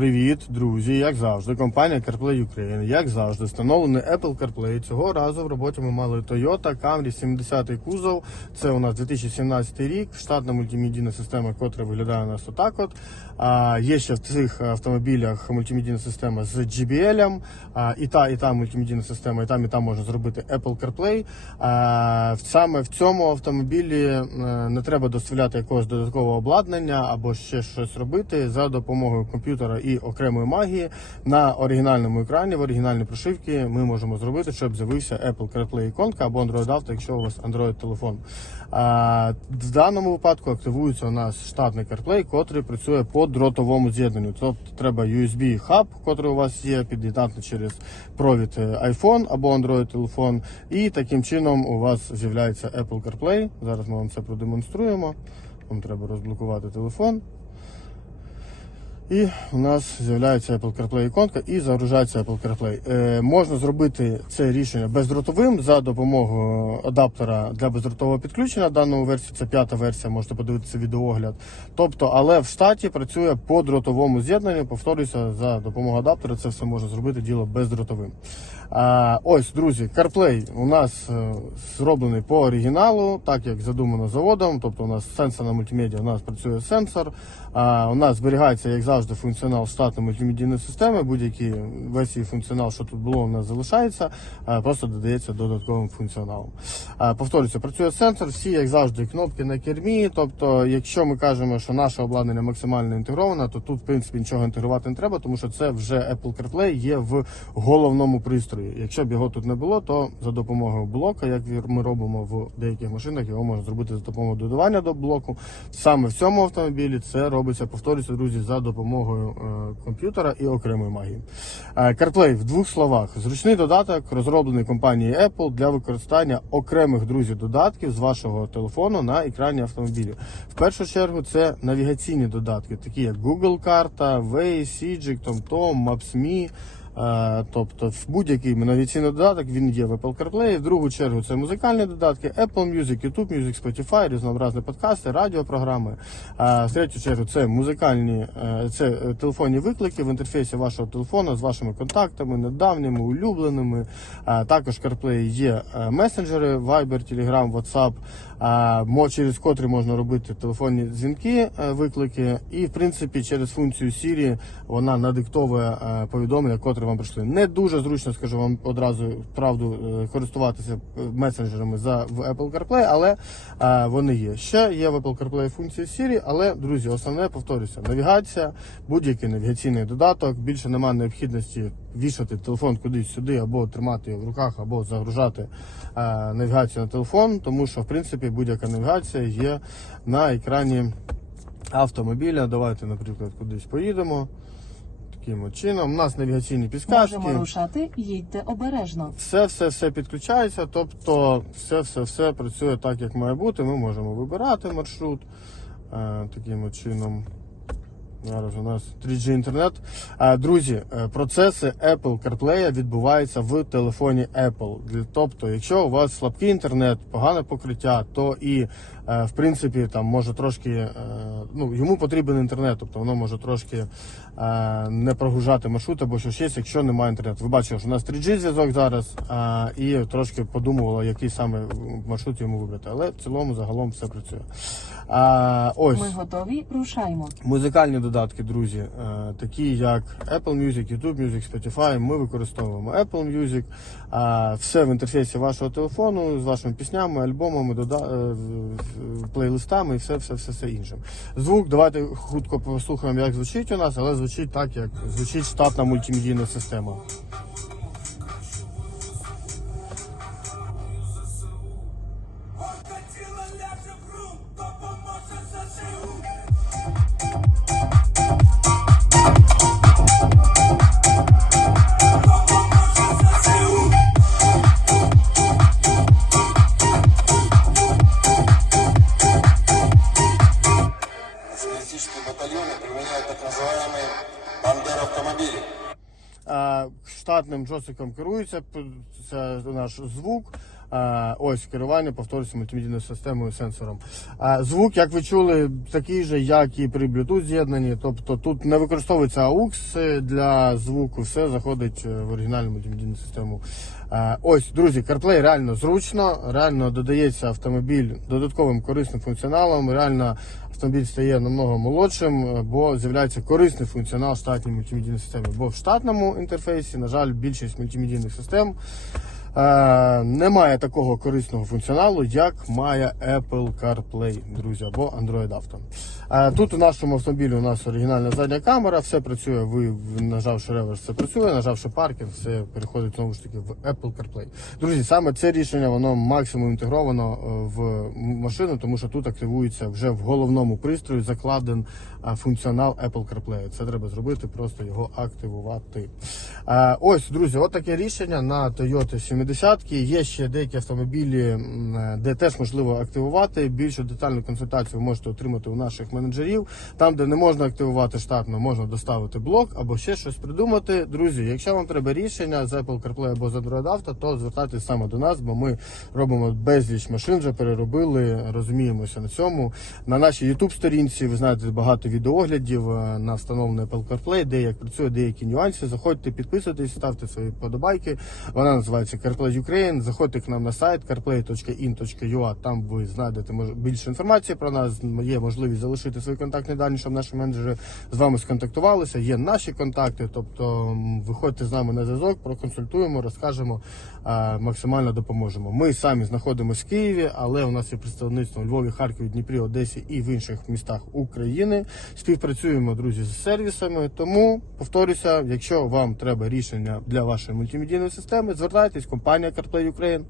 Привіт, друзі! Як завжди, компанія CarPlay Ukraine, як завжди, встановлений Apple CarPlay. Цього разу в роботі ми мали Toyota Camry 70 кузов. Це у нас 2017 рік, штатна мультимедійна система, котра виглядає у нас отак. От а, є ще в цих автомобілях мультимедійна система з JBL. А, і та, і та мультимедійна система, і там, і там можна зробити Apple CarPlay. А, саме в цьому автомобілі е, не треба доставляти якогось додаткового обладнання або ще щось робити за допомогою комп'ютера і окремої магії на оригінальному екрані, в оригінальній прошивці ми можемо зробити, щоб з'явився Apple CarPlay іконка або Android Auto, якщо у вас Android телефон. В даному випадку активується у нас штатний CarPlay, котрий працює по дротовому з'єднанню. Тобто треба USB хаб, котрий у вас є, під'єднати через провід е, iPhone або Android телефон. І таким чином у вас з'являється Apple CarPlay. Зараз ми вам це продемонструємо. Вам треба розблокувати телефон. І у нас з'являється Apple CarPlay іконка і загружається Apple CarPlay. Е, можна зробити це рішення бездротовим за допомогою адаптера для бездротового підключення. Даної версії це п'ята версія, можете подивитися відеогляд. Тобто, але в штаті працює по дротовому з'єднанню. Повторюся, за допомогою адаптера це все можна зробити діло бездротовим. А, ось, друзі, CarPlay у нас е, зроблений по оригіналу, так як задумано заводом. Тобто у нас сенсорна мультимедіа, у нас працює сенсор. А, у нас зберігається, як завжди, функціонал штатної мультимедійної системи. Будь-який весь її функціонал, що тут було, у нас залишається, а, просто додається додатковим функціоналом. А, повторюся, працює сенсор, всі, як завжди, кнопки на кермі. Тобто, якщо ми кажемо, що наше обладнання максимально інтегроване, то тут, в принципі, нічого інтегрувати не треба, тому що це вже Apple CarPlay є в головному пристрої. Якщо б його тут не було, то за допомогою блока, як ми робимо в деяких машинах, його можна зробити за допомогою додавання до блоку. Саме в цьому автомобілі це робиться, повторюся, друзі, за допомогою е, комп'ютера і окремої магії. Е, CarPlay в двох словах: зручний додаток, розроблений компанією Apple для використання окремих друзів додатків з вашого телефону на екрані автомобілю. В першу чергу це навігаційні додатки, такі як Google карта, Waze, Sijik, TomTom, Maps.me. Е, Тобто в будь-який навігаційний додаток він є в Apple CarPlay. В другу чергу це музикальні додатки, Apple Music, YouTube Music, Spotify, різнообразні подкасти, радіопрограми. В третю чергу це музикальні, е, це е, телефонні виклики в інтерфейсі вашого телефону з вашими контактами, недавніми, улюбленими. Також CarPlay є месенджери, Viber, Telegram, WhatsApp, через котрі можна робити телефонні дзвінки, виклики. І в принципі через функцію Siri вона надиктовує повідомлення, котре вам прийшли. Не дуже зручно, скажу вам одразу правду, е, користуватися е, месенджерами за в Apple CarPlay, але е, вони є. Ще є в Apple CarPlay функції Siri, але друзі, основне повторюся, навігація, будь-який навігаційний додаток. Більше немає необхідності вішати телефон кудись сюди, або тримати його в руках, або загружати е, навігацію на телефон, тому що в принципі будь-яка навігація є на екрані автомобіля. Давайте, наприклад, кудись поїдемо. Таким чином. У нас навігаційні підсказки. Можемо рушати, їдьте обережно. Все, все, все підключається, тобто все, все, все працює так, як має бути. Ми можемо вибирати маршрут е, таким чином. Зараз у нас 3G інтернет. Друзі, е, процеси Apple CarPlay відбуваються в телефоні Apple. Тобто, якщо у вас слабкий інтернет, погане покриття, то і е, в принципі там може трошки е, ну йому потрібен інтернет, тобто воно може трошки не прогружати маршрут або що щось, якщо немає інтернету. Ви бачили, що у нас 3G зв'язок зараз, і трошки подумувала, який саме маршрут йому вибрати. Але в цілому загалом все працює. Ось Ми готові, рушаймо. музикальні додатки, друзі, е, такі як Apple Music, YouTube Music, Spotify, ми використовуємо Apple Music, е, все в інтерфейсі вашого телефону з вашими піснями, альбомами, е, плейлистами і все, все, все, все інше. Звук, давайте хутко послухаємо, як звучить у нас, але звучить так, як звучить штатна мультимедійна система. Штатним джойстиком керується, це наш звук. Е, ось керування, повторюся, мультимедійною системою сенсором. Е, звук, як ви чули, такий же, як і при Bluetooth з'єднанні. Тобто тут не використовується AUX для звуку, все заходить е, в оригінальну мультимедійну систему. Ось, друзі, CarPlay реально зручно, реально додається автомобіль додатковим корисним функціоналом. Реально автомобіль стає намного молодшим, бо з'являється корисний функціонал штатній мультимедійної системи. Бо в штатному інтерфейсі, на жаль, більшість мультимедійних систем. Е, немає такого корисного функціоналу, як має Apple CarPlay, друзі, або Android Auto. Е, тут у нашому автомобілі у нас оригінальна задня камера, все працює. Ви нажавши реверс, все працює, нажавши паркінг, все переходить знову ж таки в Apple CarPlay. Друзі, саме це рішення воно максимум інтегровано е, в машину, тому що тут активується вже в головному пристрої закладен функціонал Apple CarPlay. Це треба зробити, просто його активувати. Е, Ось, друзі, от таке рішення на Toyota 70 Є ще деякі автомобілі, е, де теж можливо активувати. Більшу детальну консультацію можете отримати у наших менеджерів. Там, де не можна активувати штатно, можна доставити блок або ще щось придумати. Друзі, якщо вам треба рішення з Apple CarPlay або з Android Auto, то звертайтеся саме до нас, бо ми робимо безліч машин, вже переробили, розуміємося на цьому. На нашій YouTube сторінці ви знаєте багато відеоглядів е, на встановлений Apple CarPlay, де як працює деякі нюанси. Заходьте, підписуйтесь, ставте свої подобайки. Вона називається CarPlay Ukraine. Заходьте к нам на сайт carplay.in.ua, Там ви знайдете більше інформації про нас. Є можливість залишити свої контактні дані, щоб наші менеджери з вами сконтактувалися. Є наші контакти. Тобто виходьте з нами на зв'язок, проконсультуємо, розкажемо, максимально допоможемо. Ми самі знаходимося в Києві, але у нас є представництво у Львові, Харкові, Дніпрі, Одесі і в інших містах України. Співпрацюємо, друзі, з сервісами. Тому повторюся, якщо вам треба рішення для вашої мультимедійної системи, звертайтесь, компанія CarPlay Ukraine.